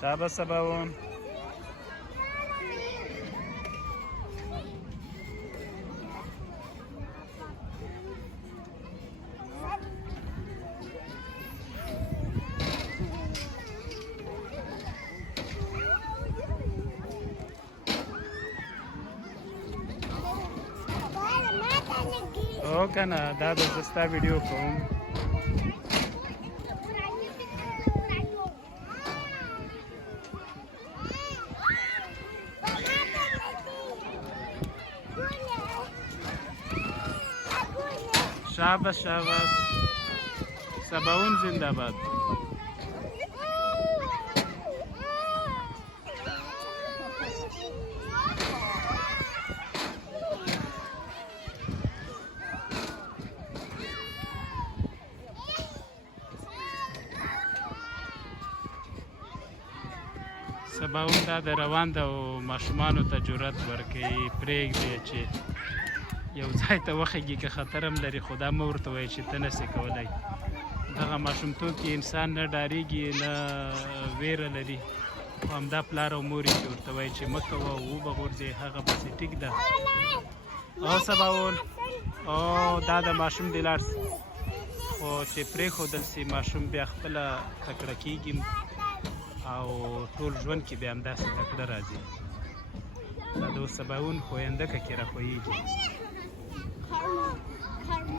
شابه سباوون. او کنه دا د ستا ویډیو کوم. شاباس شاباس. سباوون زنده باد. سباوون دا د روان د ماشومانو ته جرأت ورکوي، پرېږدي چې یو ځای ته وخېږي که خطر هم لري، خو دا مه ورته وایي چې ته نسې کولی. دغه ماشومتوب کې انسان نه ډارېږي نه ویره لري، خو همدا پلار او مور یې چې ورته وایي چې مه کوه وبه غورځې هغه پسې ټیک ده. او سباوون او دا د ماشوم دې لاړ سي، خو چې پرېښودل سي ماشوم بیا خپله تکړه کېږي او ټول ژوند کې بیا همداسې تکړه راځي. دا د سباوون ښویندکه کې راښویېږي.